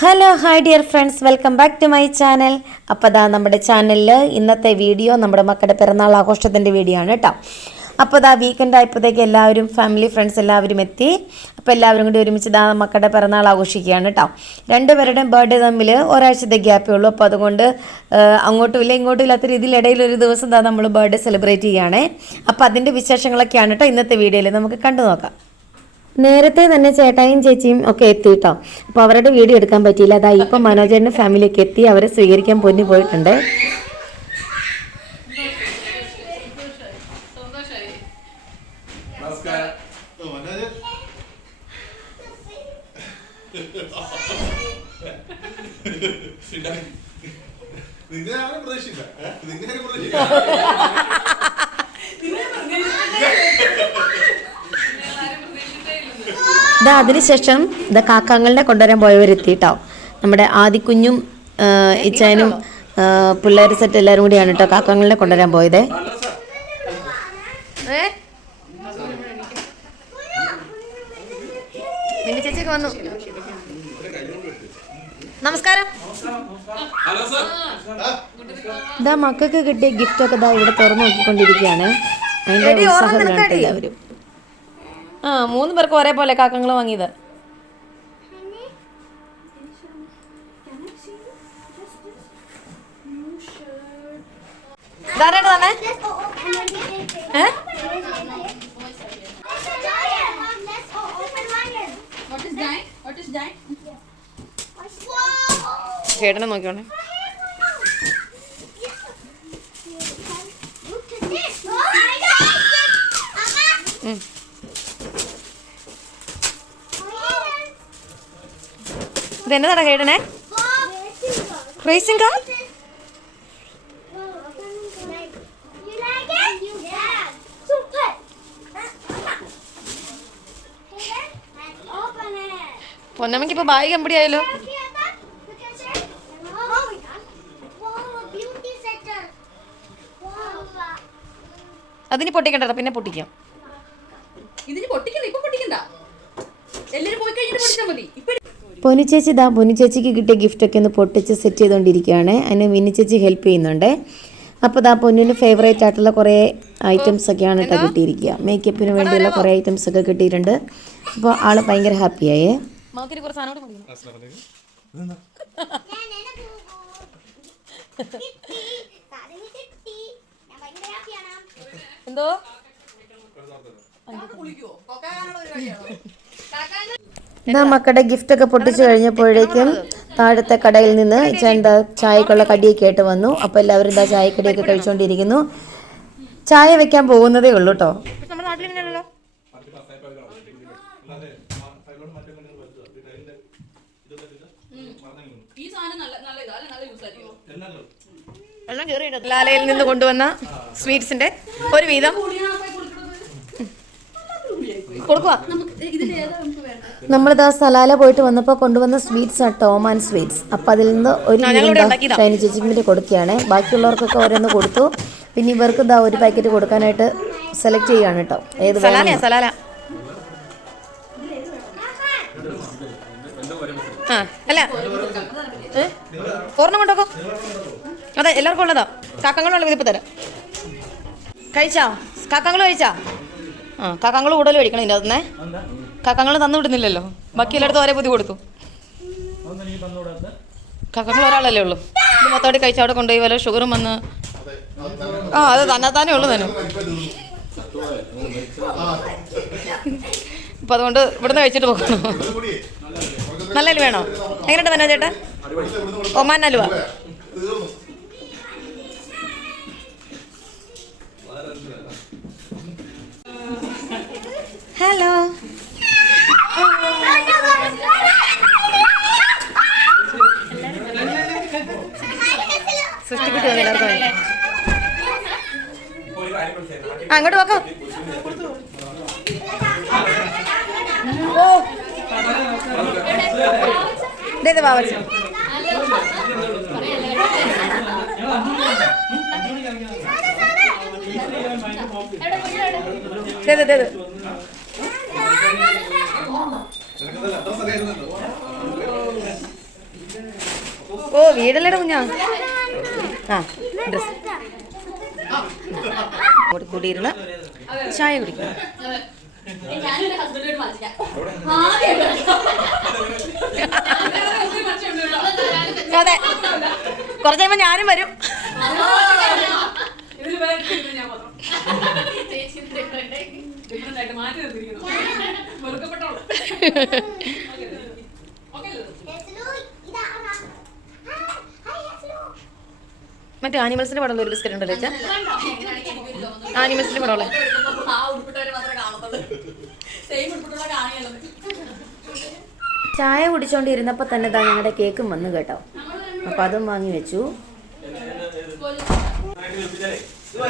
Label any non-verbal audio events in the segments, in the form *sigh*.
Hello hi dear friends welcome back to my channel അപ്പോൾ ദാ നമ്മുടെ ചാനലിൽ ഇന്നത്തെ വീഡിയോ നമ്മുടെ മക്കളുടെ പിറന്നാൾ ആഘോഷത്തിന്റെ വീഡിയോ ആണ് കേട്ടോ അപ്പോൾ ദാ വീക്കെൻഡ് ആയപ്പോഴത്തേക്ക് എല്ലാവരും ഫാമിലി ഫ്രണ്ട്സ് എല്ലാവരും എത്തി. അപ്പോൾ എല്ലാവരും കൂടി ഒരുമിച്ച് ദാ മക്കളുടെ പിറന്നാൾ ആഘോഷിക്കുകയാണ് കേട്ടോ രണ്ടുപേരുടെയും ബർത്ത്ഡേ തമ്മിൽ ഒരാഴ്ചത്തെ ഗ്യാപ്പേ ഉള്ളൂ. അപ്പോൾ അതുകൊണ്ട് അങ്ങോട്ടും ഇല്ല ഇങ്ങോട്ടും ഇല്ലാത്ത രീതിയിൽ ഇടയിൽ ഒരു ദിവസം ദാ നമ്മൾ ബർത്ത്ഡേ സെലിബ്രേറ്റ് ചെയ്യുകയാണേ. അപ്പോൾ അതിന്റെ വിശേഷങ്ങളൊക്കെയാണ് കേട്ടോ ഇന്നത്തെ വീഡിയോയിൽ നമുക്ക് കണ്ടു നോക്കാം. നേരത്തെ തന്നെ ചേട്ടായും ചേച്ചിയും ഒക്കെ എത്തി കേട്ടോ അപ്പോൾ അവരുടെ വീഡിയോ എടുക്കാൻ പറ്റിയില്ല. അതാ ഇപ്പം മനോജന്റെ ഫാമിലിയൊക്കെ എത്തി. അവരെ സ്വീകരിക്കാൻ പൊന്നു പോയിട്ടുണ്ട്. *laughs* ആരും പ്രതീക്ഷിച്ചില്ല. നിങ്ങളെ പ്രതീക്ഷിച്ചില്ല. *laughs* ഇതാ അതിനുശേഷം ഇതാ കാക്കാങ്ങളുടെ കൊണ്ടുവരാൻ പോയവരെത്തിയിട്ടോ നമ്മുടെ ആദിക്കുഞ്ഞും ഇച്ചാനും പിള്ളേർ സെറ്റ് എല്ലാവരും കൂടിയാണ് കേട്ടോ കാക്കാങ്ങളെ കൊണ്ടുവരാൻ പോയത്. ചേച്ചിയൊക്കെ വന്നു. നമസ്കാരം. Hello sir. ഇതാ മക്കൾക്ക് കിട്ടിയ ഗിഫ്റ്റ് ഒക്കെ ഇതാ ഇവിടെ തുറന്നു നോക്കിക്കൊണ്ടിരിക്കുകയാണ്. അതിന്റെ ഉത്സാഹത്തിലാണ് എല്ലാവരും. ആ മൂന്ന് പേർക്ക് ഒരേപോലെ കാക്കങ്ങൾ വാങ്ങിയത്. തന്നെ? ഏ? ചേട്ടനെ നോക്കിയോണേ. It. Oh, racing car Wow, ഇപ്പൊ beauty കമ്പടി ആയല്ലോ. അതിന് പൊട്ടിക്കണ്ട പിന്നെ പൊട്ടിക്കാം. ഇതിന് പൊട്ടിക്കണ്ട ഇപ്പൊ പൊട്ടിക്കണ്ട. എല്ലാരും പോയി കഴിഞ്ഞിട്ട് പൊട്ടിച്ചാൽ മതി. പൊന്നു ചേച്ചി ഇതാ പൊന്നു ചേച്ചിക്ക് കിട്ടിയ ഗിഫ്റ്റൊക്കെ ഒന്ന് പൊട്ടിച്ച് സെറ്റ് ചെയ്തുകൊണ്ടിരിക്കുകയാണ് അതിന് മിനി ചേച്ചി ഹെൽപ്പ് ചെയ്യുന്നുണ്ട്. അപ്പോൾ ഇതാ പൊന്നിന് ഫേവറേറ്റ് ആയിട്ടുള്ള കുറേ ഐറ്റംസ് ഒക്കെയാണ് കേട്ടോ കിട്ടിയിരിക്കുക മേക്കപ്പിന് വേണ്ടിയുള്ള കുറേ ഐറ്റംസ് ഒക്കെ കിട്ടിയിട്ടുണ്ട്. അപ്പോൾ ആൾ ഭയങ്കര ഹാപ്പിയായേ എന്തോ? *laughs* ഒരു മക്കളുടെ ഗിഫ്റ്റ് ഒക്കെ പൊട്ടിച്ചു കഴിഞ്ഞപ്പോഴേക്കും താഴത്തെ കടയിൽ നിന്ന് എന്താ ചായക്കുള്ള കടിയൊക്കെ ആയിട്ട് വന്നു. അപ്പോൾ എല്ലാവരും എന്താ ചായക്കടിയൊക്കെ കഴിച്ചുകൊണ്ടിരിക്കുന്നു ചായ വെക്കാൻ പോകുന്നതേ ഉള്ളൂ കേട്ടോ ലാലയിൽ നിന്ന് കൊണ്ടുവന്ന സ്വീറ്റ്സിന്റെ ഒരു വീതം കൊടുക്കുക നമ്മളിതാ സലാല പോയിട്ട് വന്നപ്പോൾ കൊണ്ടുവന്ന സ്വീറ്റ്സ് ആണ് ആൻഡ് സ്വീറ്റ്സ് അപ്പം അതിൽ നിന്ന് ഒരു ചൈനീസ് ഷൈനി ചേച്ചിക്ക് കൊടുക്കുകയാണ്. ബാക്കിയുള്ളവർക്കൊക്കെ ഓരോന്ന് കൊടുത്തു. പിന്നെ ഇവർക്ക് ഇതാ ഒരു പാക്കറ്റ് കൊടുക്കാനായിട്ട് സെലക്ട് ചെയ്യാണ് കേട്ടോ ഏത് സലാല സലാല. ആ അല്ല. ഏ? ഒരെണ്ണം കൊണ്ടോക്കോ അതെ എല്ലാവർക്കും ഉള്ളതാ. കാക്കങ്ങളുള്ള ഇതിപ്പോൾ തരാം. കഴിച്ചോ? കാക്കങ്ങൾ കഴിച്ചാ? ആ കാക്കങ്ങൾ കൂടുതൽ കഴിക്കണം ഇതിന്റെ അകത്തുനിന്നേ. കാക്കങ്ങൾ തന്നു വിടുന്നില്ലല്ലോ. ബാക്കി എല്ലായിടത്തും ഒരേ ബുദ്ധി കൊടുത്തു. കാക്കങ്ങൾ ഒരാളല്ലേ ഉള്ളൂ. ഇത് മൊത്തമായിട്ട് കഴിച്ച് അവിടെ കൊണ്ടുപോയി വല്ല ഷുഗറും വന്ന് ആ അത് തന്നെത്താനേ ഉള്ളു തന്നെ. അപ്പം അതുകൊണ്ട് ഇവിടുന്ന് കഴിച്ചിട്ട് പോകണം. നല്ല അലുവ വേണോ? എങ്ങനെയുണ്ട് തന്നെ ചേട്ടാ ഒമാൻ അലുവ. ഹലോ. അങ്ങോട്ട് നോക്കാം. ഓ. വീടല്ലേടെ കുഞ്ഞാ? ആ ഡ്രസ് കൂടിയിരുന്ന് ചായ കുടിക്കണം അതെ. കുറച്ച് കഴിയുമ്പോൾ ഞാനും വരും. മറ്റേ ആനിമൽസിന്റെ പടം ഒരു ബിസ്ക്കറ്റ് ഉണ്ടല്ലോ ആനിമൽസിന്റെ കാണിയല്ലോ. ചായ കുടിച്ചോണ്ടിരുന്നപ്പോൾ തന്നെ താ ഞങ്ങളുടെ കേക്കും വന്നു കേട്ടോ. അപ്പോൾ അതും വാങ്ങി വെച്ചു.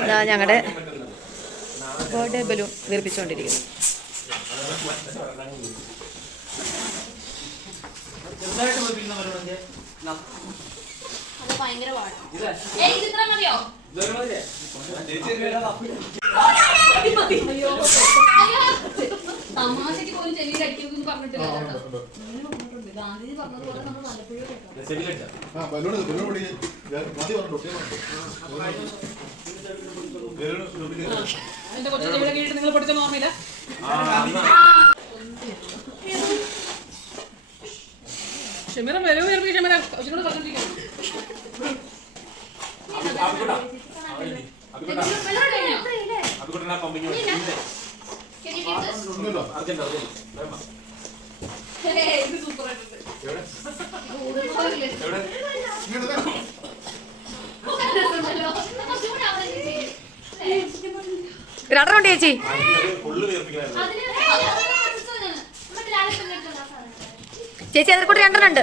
ഇതാ ഞങ്ങളുടെ ബർത്ത്ഡേ ബലൂൺ വീർപ്പിച്ചുകൊണ്ടിരിക്കുന്നു അത് ഭയങ്കര പാടാ. ഏയ്, ഇത് ഇത്ര മതിയോ? തമാശക്ക് പോലും ചെവിയിൽ അടിക്കരുതെന്ന് പറഞ്ഞിട്ടില്ല കേട്ടോ. ഗാന്ധിജി പറഞ്ഞതുപോലെ നമ്മൾ വല്ലപ്പോഴും എന്റെ കൊച്ചു ചെവിയുടെ കീഴിൽ നിങ്ങൾ പഠിച്ചെന്ന് ഓർമ്മയില്ല. ക്ഷമരം വരവ് വരുമ്പോൾ ക്ഷമര കൊച്ചിനോട് പറഞ്ഞിരിക്കുന്നു രണ്ടെണ്ണം ചേച്ചി? ചേച്ചി അതിൽ കൂടെ രണ്ടെണ്ണം ഉണ്ട്.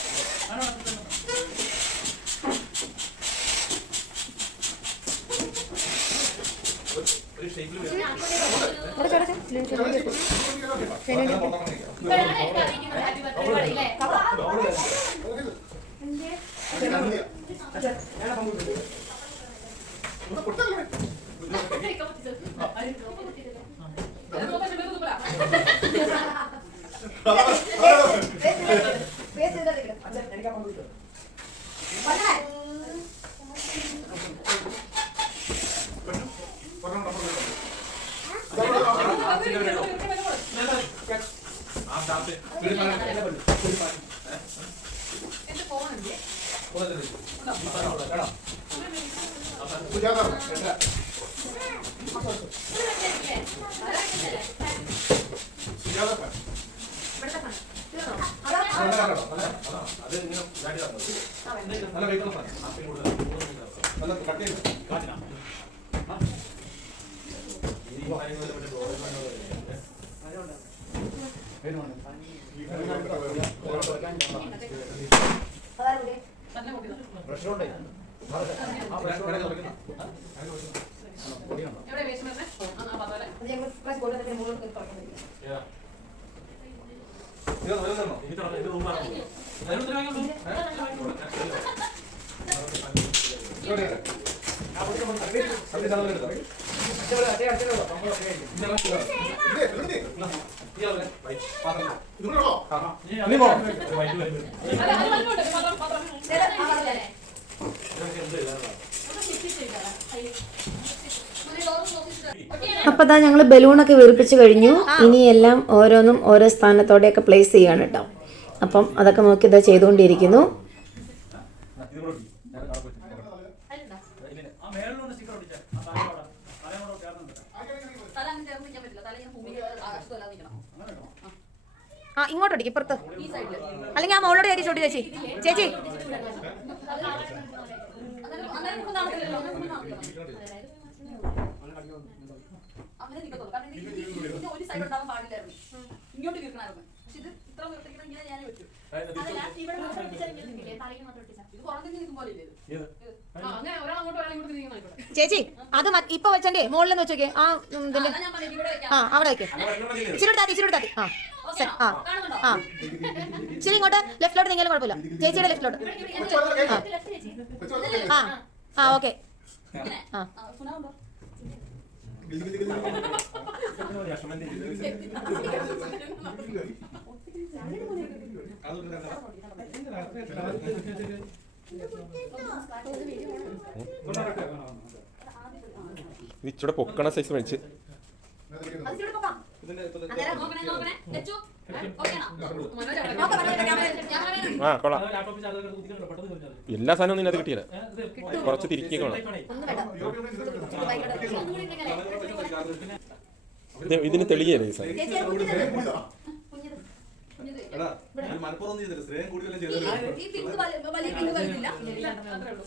സ്ലോ അപ്പോൾ പൊട്ടിയെന്ന് കരുതരുത് അതാരുടെയാ അതെവിടുന്ന് വേണേ എവിടെ വേഷം വരുന്നേ ആ പത്തോലെ അല്ല അത് ഞങ്ങൾ ബലൂണൊക്കെ വീർപ്പിച്ച് കഴിഞ്ഞു. ഇനി എല്ലാം ഓരോന്നും ഓരോ സ്ഥാനത്തോടെയൊക്കെ പ്ലേസ് ചെയ്യാണ് കേട്ടോ അപ്പം അതൊക്കെ നോക്കി ഇതാ ചെയ്തുകൊണ്ടിരിക്കുന്നു. ആ ഇങ്ങോട്ട് അടിക്കും പുറത്ത് ഈ സൈഡിൽ അല്ലെങ്കിൽ ആ മോളോട് ചേച്ചി ചോട്ടി ചേച്ചി ചേച്ചി ഒരു ഇത് ഇത്ര. ചേച്ചി അത് ഇപ്പൊ വെച്ചേ മുകളിൽ നിന്ന് വെച്ചോക്കെ ആ ഇതിന്റെ. ആ അവിടെ വെക്കേ ഇച്ചിരി ഇച്ചിരി ആ ആ ആ ഇച്ചിരി ഇങ്ങോട്ട് ലെഫ്റ്റിലോട്ട് നീങ്ങാലും കുഴപ്പമില്ല. ചേച്ചിയുടെ ലെഫ്റ്റിലോട്ട്. ആ ആ ഓക്കെ. ആ. ഇച്ചിരി പൊക്കണ സൈസ് മേടിച്ച്. ആ കൊള്ളാം. എല്ലാ സാധനവും നിന്നത് കിട്ടിയില്ല. കുറച്ച് ഇത് ഇതിന് തെളിയല്ലേ ഈ സാധനം? ചേച്ചി, അത് കുഞ്ഞിത്. കുഞ്ഞിത്. കുഞ്ഞിത്. എടാ, ഇത് മലപ്പുറം നീ ചെയ്തില്ല. ശ്രേയം കൂടി വല്ലതും ചെയ്തല്ലേ? ഈ പിങ്ക് വലിയ വലിയ പിങ്ക് വരുന്നില്ല അത്രേ ഉള്ളൂ.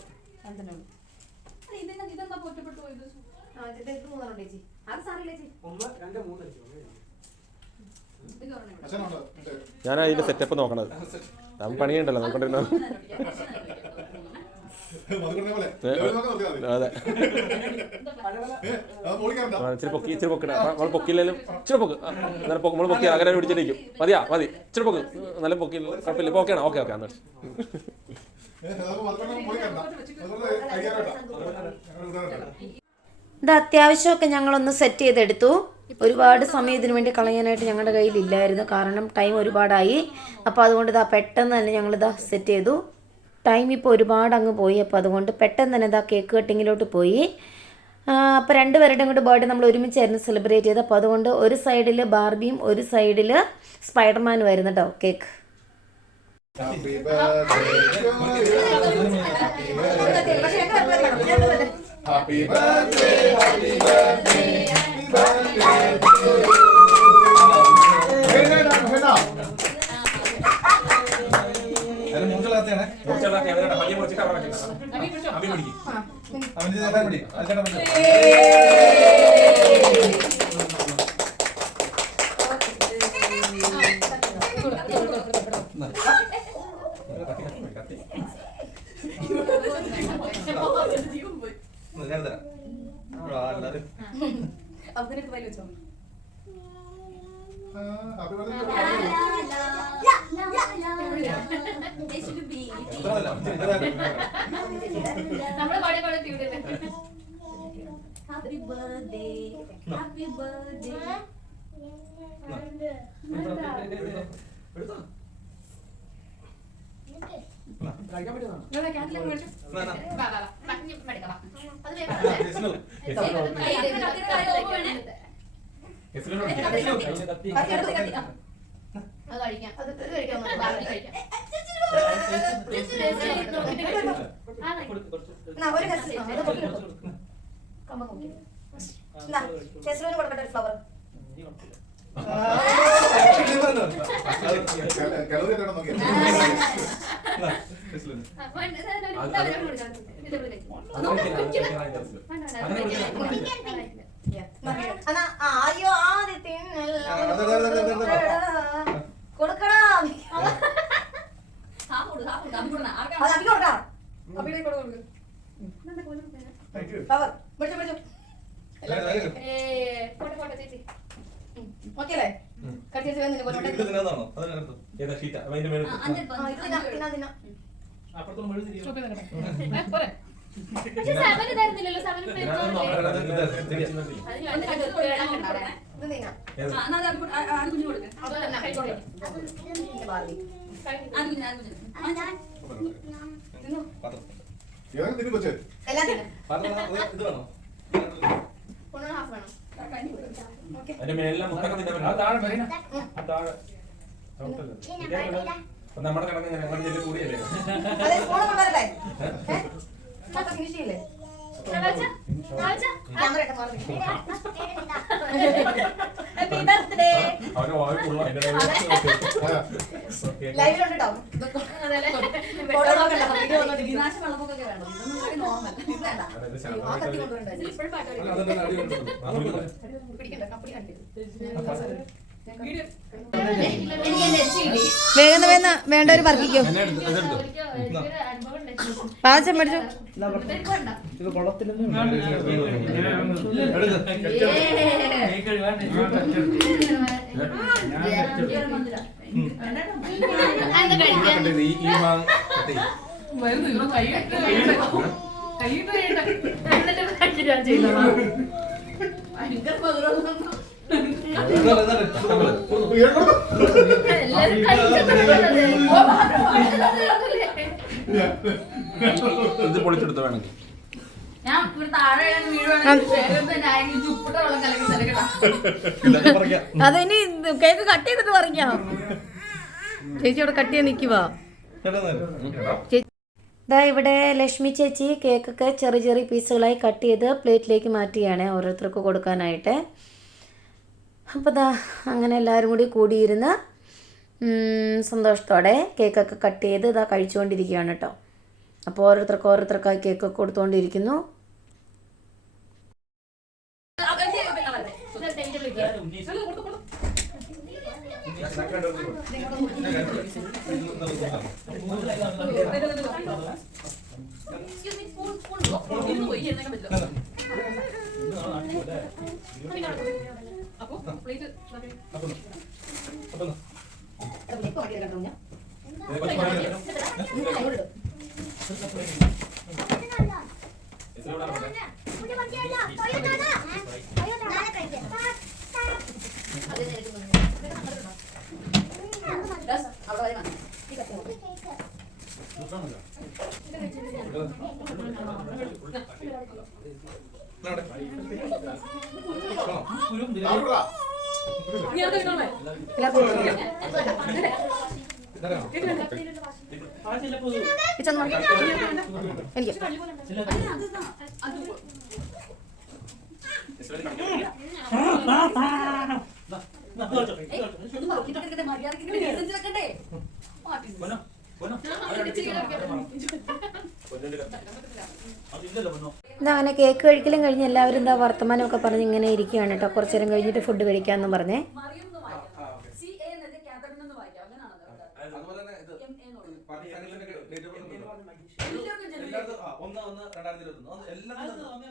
അത് സാറില്ല ഇത് ഒരെണ്ണം അച്ഛനുണ്ടോ? മറ്റേ, ഞാൻ അതിന്റെ സെറ്റപ്പ് നോക്കണത്. നമ്മൾ പണിയുണ്ടല്ലോ നോക്കണ്ടിരുന്ന? മധുക്കണ്ണനെ പോലെ. ഏ, നോക്കാൻ നോക്കിയാ മതി. അതെ. ഏ, അത് പൊളിക്കാറുണ്ടോ? ആ, ഇച്ചിരി പൊക്കി ഇച്ചിരി പൊക്കണ നമ്മൾ ഇച്ചിരി പൊക്ക്. ആ, എന്നാലും പൊക്ക് നമ്മൾ പൊക്കി ആഗ്രഹം പിടിച്ചിരിക്കും. മതിയാ മതി. ഇച്ചിരി പൊക്ക്. നല്ല പൊക്കി കുഴപ്പമില്ല. ഇപ്പൊ ഓക്കെയാണ് ഓക്കെ ഓക്കെ എന്നാൽ ഏ, അയ്യായിരം. ഞങ്ങളുടെ. ഇത് അത്യാവശ്യമൊക്കെ ഞങ്ങളൊന്ന് സെറ്റ് ചെയ്തെടുത്തു. ഒരുപാട് സമയം ഇതിനു വേണ്ടി കളയാനായിട്ട് ഞങ്ങളുടെ കയ്യിൽ ഇല്ലായിരുന്നു കാരണം ടൈം ഒരുപാടായി. അപ്പോൾ അതുകൊണ്ട് ഇതാ പെട്ടെന്ന് തന്നെ ഞങ്ങളിതാ സെറ്റ് ചെയ്തു. ടൈം ഇപ്പോൾ ഒരുപാട് അങ്ങ് പോയി. അപ്പോൾ അതുകൊണ്ട് പെട്ടെന്ന് തന്നെ ഇതാ കേക്ക് കട്ടിങ്ങിലോട്ട് പോയി. അപ്പോൾ രണ്ടുപേരുടെയും കൂടെ ബർത്ത്ഡേ നമ്മൾ ഒരുമിച്ചായിരുന്നു സെലിബ്രേറ്റ് ചെയ്തത്. അപ്പോൾ അതുകൊണ്ട് ഒരു സൈഡിൽ ബാർബിയും ഒരു സൈഡിൽ സ്പൈഡർമാനും ആയിരുന്നു കേട്ടോ cake to you. Happy birthday, happy birthday, happy birthday to you. വേണ്ട, വേണ്ട. അതിന് മൂഞ്ചലാത്തയാണേ. അവന്റെ ചേട്ടാ പിടി. ആ ചേട്ടാ പിടി. ഞാൻ തരാം. ആ, എല്ലാരും. അതിനൊക്കെ വലിയ വെച്ചോ ആ, happy birthday to you. ഇത്രയല്ല, ഇത്രയല്ല. നമ്മളെ പാടിയ പാടിയ ട്യൂണില്ലേ ഹാപ്പി ബർത്ത്ഡേ ഹാപ്പി ബർത്ത്ഡേ എടുത്തോ? ഇവിടെ ക്യാൻഡിലൊക്കെ മേടിച്ചു എന്നാ, എന്നാ. വാ വാ വാ ഇനി മേടിക്കാം വാ അത് കഴിക്കാം അത് കഴിക്കാം നോക്കിയാ യെസ്ലു. അയ്യോ ആദ്യ കൊടുക്കടാ ഹാഫ് കൊടു ഹാഫ് കൊടു അമ്മ അത് അപ്പി കൊടുക്കാം അപ്പിടെ കൊടു കൊടു Thank you. പവർ പിടിച്ചു പിടിച്ചു ഏ ഫോട്ടോ ഫോട്ടോ ചേച്ചി ഓക്കെ അല്ലേ ഉം. കട്ട് ചെയ്ത് വേഗം ഇത് ഇത് തിന്നാന്നാണോ? അത് ഞാൻ എടുത്തു. അഞ്ച് തിന്നാ തിന്നാ തിന്നാ പോരെ പക്ഷെ സെവൻ ഇതായിരുന്നില്ലല്ലോ സെവൻ ഇത് ശരിയാ. ഇത് തിന്നാ എന്നാ അത് അത് ആ- ആ കുഞ്ഞു കൊടുക്ക് അതല്ല കഴിച്ചോളൂ ഇതിന്റെ ബാർബി ആ കുഞ്ഞു ആ കുഞ്ഞു പാത്രം. ഇവൻ തിന്നു കൊച്ചേ. എല്ലാം തിന്നാ പാത്രം വേണോ? ഇത് ഇത് വേണോ? ഒന്ന് ഹാഫ് വേണം. അതിന്റെ മേലെല്ലാം താഴെ പറ്റും. നമ്മുടെ കണക്ക് ഞങ്ങളുടെ ജില്ല കൂടിയല്ലേ? പിടിക്കണ്ട കപ്പടി വേഗം വേഗം വേണ്ടവര് വർക്കിക്കോ പാചകം മേടിച്ചു. ഭയങ്കര മധുരം ഇത് വേണമെങ്കിൽ അതിനി കേക്ക് കട്ട് ചെയ്തിട്ട് ചേച്ചി അവിടെ കട്ട് ചെയ്യാൻ നിൽക്കുവാ ദാ ഇവിടെ ലക്ഷ്മി ചേച്ചി കേക്കൊക്കെ ചെറിയ ചെറിയ പീസുകളായി കട്ട് ചെയ്ത് പ്ലേറ്റിലേക്ക് മാറ്റുകയാണ് ഓരോരുത്തർക്ക് കൊടുക്കാനായിട്ട്. അപ്പോൾ ദാ അങ്ങനെ എല്ലാവരും കൂടി കൂടിയിരുന്ന് സന്തോഷത്തോടെ കേക്കൊക്കെ കട്ട് ചെയ്ത് ഇതാ കഴിച്ചുകൊണ്ടിരിക്കുകയാണ് കേട്ടോ. അപ്പോൾ ഓരോരുത്തർക്ക് ഓരോരുത്തർക്കായി കേക്കൊക്കെ കൊടുത്തുകൊണ്ടിരിക്കുന്നു ഇവിടെ വണ്ടിയല്ല ടൊയോട്ട ടൊയോട്ട നാളെ കഴിക്കാം എന്താ അങ്ങനെ കേക്ക് കഴിക്കലും കഴിഞ്ഞ് എല്ലാവരും എന്താ വർത്തമാനമൊക്കെ പറഞ്ഞ് ഇങ്ങനെ ഇരിക്കുകയാണ് കേട്ടോ. കുറച്ചു നേരം കഴിഞ്ഞിട്ട് ഫുഡ് കഴിക്കാമെന്ന് പറഞ്ഞേ. ഒന്ന് ഒന്ന് രണ്ടായിരത്തി ഇരുപത്തി ഒന്ന്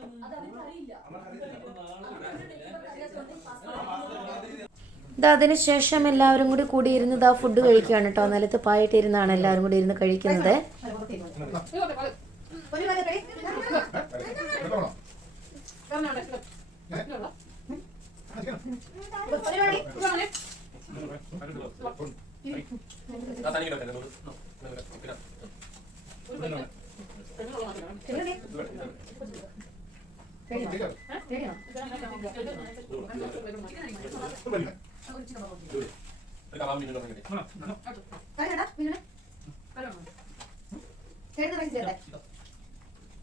ഇതാ അതിന് ശേഷം എല്ലാവരും കൂടി കൂടിയിരുന്ന് ഇതാ ഫുഡ് കഴിക്കുകയാണ് കേട്ടോ. നിലത്ത് പായിട്ടിരുന്നാണ് എല്ലാവരും കൂടി ഇരുന്ന് കഴിക്കുന്നത്. എനിക്ക് കാശ്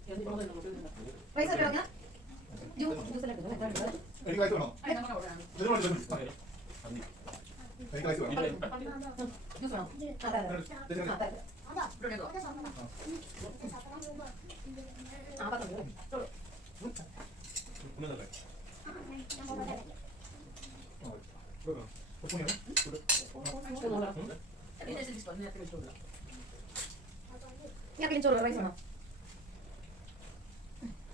വേണോ? ചോറ് റൈസ് തരും.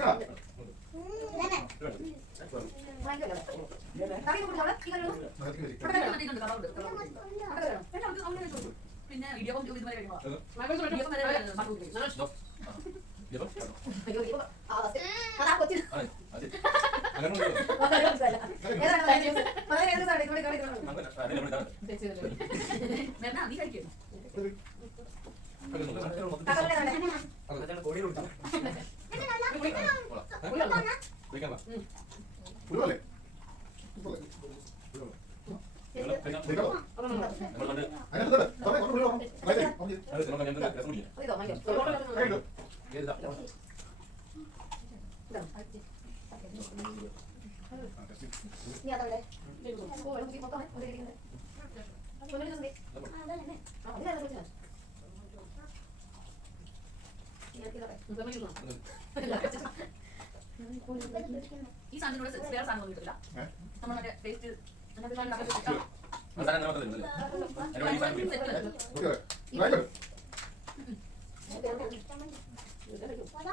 കാശ് പിന്നെ വീഡിയോ ഇതുവരെ കഴിയുമ്പോൾ നീ ഈ സാധനത്തിനോട് വേറെ സാധനം ഒന്നും കിട്ടില്ല ഏ? നമ്മൾ മറ്റേ ടേസ്റ്റ് ഓക്കേ. റൈറ്റ് ഇട്. വാടാ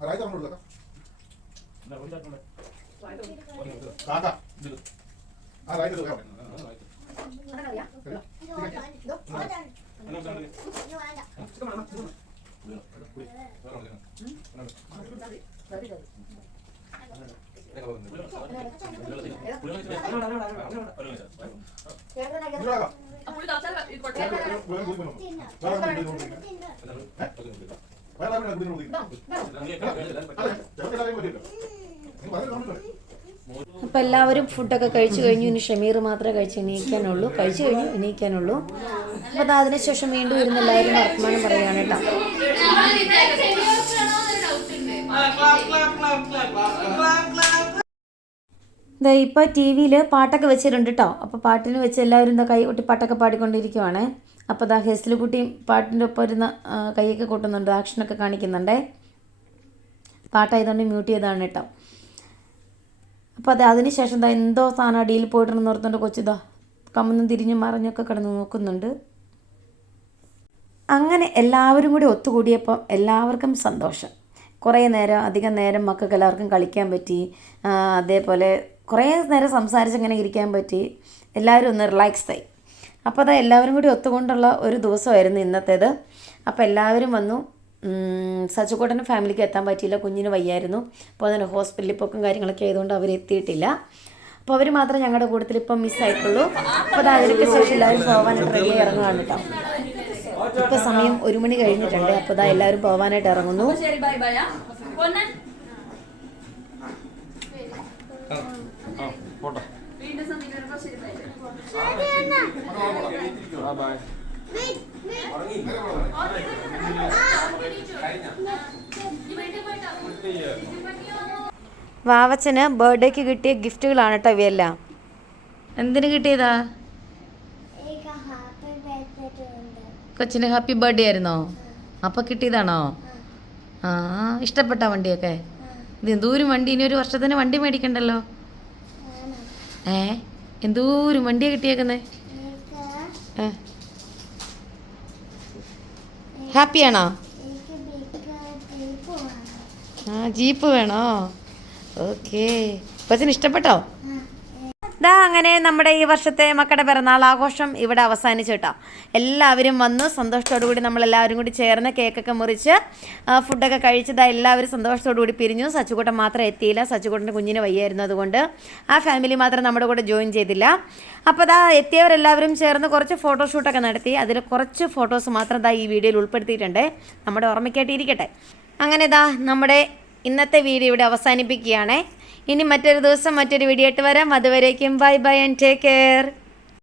ആ, റൈറ്റ് അങ്ങോട്ട് കൊടുക്കാം. കാക്ക. ആ, റൈറ്റ് കൊടുക്കാം. അതറിയാം ഇത് ഓടാൻ ഓടാൻ ഇത് വേണ്ട ഇത് കാക്ക. പുള്ളി തളച്ചാൽ ഇത് വേറെ കുഴപ്പമില്ല വേറെ വേറെ കുടിക്കണം. തിന്നോ വേറെ വേറെ കുടിക്കണം. തിന്നോ വേറെ വേറെ കുടിക്കണം. അതെ, ചിലർക്ക് എല്ലാവരെയും പറ്റില്ല. നീ വളരെ കണ്ടിട്ടുണ്ട്. അപ്പോൾ എല്ലാവരും ഫുഡൊക്കെ കഴിച്ചു കഴിഞ്ഞു. ഇനി ഷമീർ മാത്രമേ കഴിച്ച് എണീക്കാനുള്ളൂ. കഴിച്ചു കഴിഞ്ഞു എണീക്കാനുള്ളൂ. അപ്പോൾ അത് അതിനുശേഷം വീണ്ടും ഇരുന്ന് എല്ലാവരും വർത്തമാനം പറയുകയാണ് കേട്ടോ. ദേ ഇപ്പോൾ ടി വിയിൽ പാട്ടൊക്കെ വെച്ചിട്ടുണ്ട് കേട്ടോ. അപ്പോൾ പാട്ടിന് വെച്ച് എല്ലാവരും കൈ കൊട്ടി പാട്ടൊക്കെ പാടിക്കൊണ്ടിരിക്കുവാണ്. അപ്പോൾ ദാ ഹെസ്ലുകുട്ടിയും പാട്ടിന്റെ ഒപ്പം ഇരുന്ന് കൈയൊക്കെ കൊട്ടുന്നുണ്ട്. ആക്ഷനൊക്കെ കാണിക്കുന്നുണ്ടേ. പാട്ടായതുകൊണ്ട് മ്യൂട്ട് ചെയ്താണ് കേട്ടോ. അപ്പോൾ അത് അതിന് ശേഷം എന്താ എന്തോ സാധനം അടിയിൽ പോയിട്ടുണ്ടെന്ന് ഓർത്തുകൊണ്ട് കൊച്ചിതാ കമ്മന്നും തിരിഞ്ഞും മറിഞ്ഞൊക്കെ കിടന്ന് നോക്കുന്നുണ്ട്. അങ്ങനെ എല്ലാവരും കൂടി ഒത്തുകൂടിയപ്പം എല്ലാവർക്കും സന്തോഷം. കുറേ നേരം അധികം നേരം മക്കൾക്ക് എല്ലാവർക്കും കളിക്കാൻ പറ്റി അതേപോലെ കുറേ നേരം സംസാരിച്ച് ഇങ്ങനെ ഇരിക്കാൻ പറ്റി. എല്ലാവരും ഒന്ന് റിലാക്സ് ആയി. അപ്പോൾ അത് എല്ലാവരും കൂടി ഒത്തുകൊണ്ടുള്ള ഒരു ദിവസമായിരുന്നു ഇന്നത്തേത്. അപ്പോൾ എല്ലാവരും വന്നു. സച്ചുക്കോട്ടന്റെ ഫാമിലിക്ക് എത്താൻ പറ്റിയില്ല കുഞ്ഞിന് വയ്യായിരുന്നു അപ്പോൾ അതിന് ഹോസ്പിറ്റലിൽ പോക്കും കാര്യങ്ങളൊക്കെ ആയതുകൊണ്ട് അവർ എത്തിയിട്ടില്ല അപ്പോൾ അവർ മാത്രം ഞങ്ങളുടെ കൂട്ടത്തിൽ ഇപ്പം മിസ്സായിട്ടുള്ളൂ അപ്പോൾ അത് അതിനൊക്കെ ശേഷം എല്ലാവരും പോകാനായിട്ട് റെഡി ഇറങ്ങുകയാണ് കേട്ടോ ഇപ്പോൾ സമയം ഒരു മണി കഴിഞ്ഞിട്ടുണ്ട് അപ്പോൾ ഇതാ എല്ലാവരും പോകാനായിട്ട് ഇറങ്ങുന്നു വീണ്ടും വാവച്ചന് ബർത്ത്ഡേക്ക് കിട്ടിയ ഗിഫ്റ്റുകളാണ് കേട്ടോ ഇവയെല്ലാം. എന്തിനു കിട്ടിയതാ? കൊച്ചിന് ഹാപ്പി ബർത്ത്ഡേ ആയിരുന്നോ? അപ്പൊ കിട്ടിയതാണോ? ആ ഇഷ്ടപ്പെട്ട വണ്ടിയൊക്കെ. എന്തോരം വണ്ടി? ഇനി ഒരു വർഷത്തിന് വണ്ടി മേടിക്കണ്ടല്ലോ. ഏ? എന്തോരും വണ്ടിയാണ് കിട്ടിയേക്കുന്നേ? ഏക ഹാപ്പിയാണോ? ആ ജീപ്പ് വേണോ? ഓക്കേ. കൊച്ചിന് ഇഷ്ടപ്പെട്ടോ? ദാ അങ്ങനെ നമ്മുടെ ഈ വർഷത്തെ മക്കളുടെ പിറന്നാൾ ആഘോഷം ഇവിടെ അവസാനിച്ചു കേട്ടോ. എല്ലാവരും വന്നു സന്തോഷത്തോടു കൂടി നമ്മളെല്ലാവരും കൂടി ചേർന്ന് കേക്കൊക്കെ മുറിച്ച് ഫുഡൊക്കെ കഴിച്ചതാ എല്ലാവരും സന്തോഷത്തോടു കൂടി പിരിഞ്ഞു. സച്ചുകൂട്ടൻ മാത്രം എത്തിയില്ല. സച്ചുകൂട്ടന്റെ കുഞ്ഞിന് വയ്യായിരുന്നു അതുകൊണ്ട് ആ ഫാമിലി മാത്രം നമ്മുടെ കൂടെ ജോയിൻ ചെയ്തില്ല. അപ്പോൾ ദാ എത്തിയവരെല്ലാവരും ചേർന്ന് കുറച്ച് ഫോട്ടോഷൂട്ടൊക്കെ നടത്തി. അതിൽ കുറച്ച് ഫോട്ടോസ് മാത്രം ദാ ഈ വീഡിയോയിൽ ഉൾപ്പെടുത്തിയിട്ടുണ്ട്. നമ്മുടെ ഓർമ്മയ്ക്കായിട്ട് ഇരിക്കട്ടെ. അങ്ങനെ ദാ നമ്മുടെ ഇന്നത്തെ വീഡിയോ ഇവിടെ അവസാനിപ്പിക്കുകയാണേ. ഇനി മറ്റൊരു ദിവസം മറ്റൊരു വീഡിയോ ആയിട്ട് വരാം. അതുവരേക്കും bye bye and take care